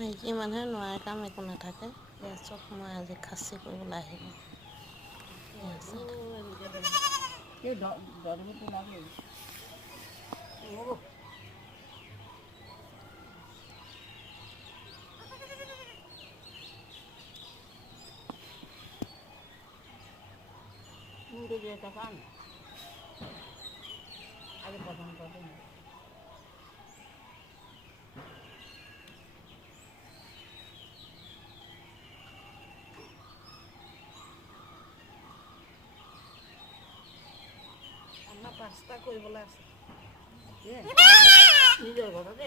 মাইকী মানুহে নোৱাৰা কাম একো নাথাকে। এয়া চব মই আজি খাচী কৰিবলৈ আহিলোঁ। আমাৰ পাঁচটা কৰিবলৈ আছে নিজৰ ঘৰতে।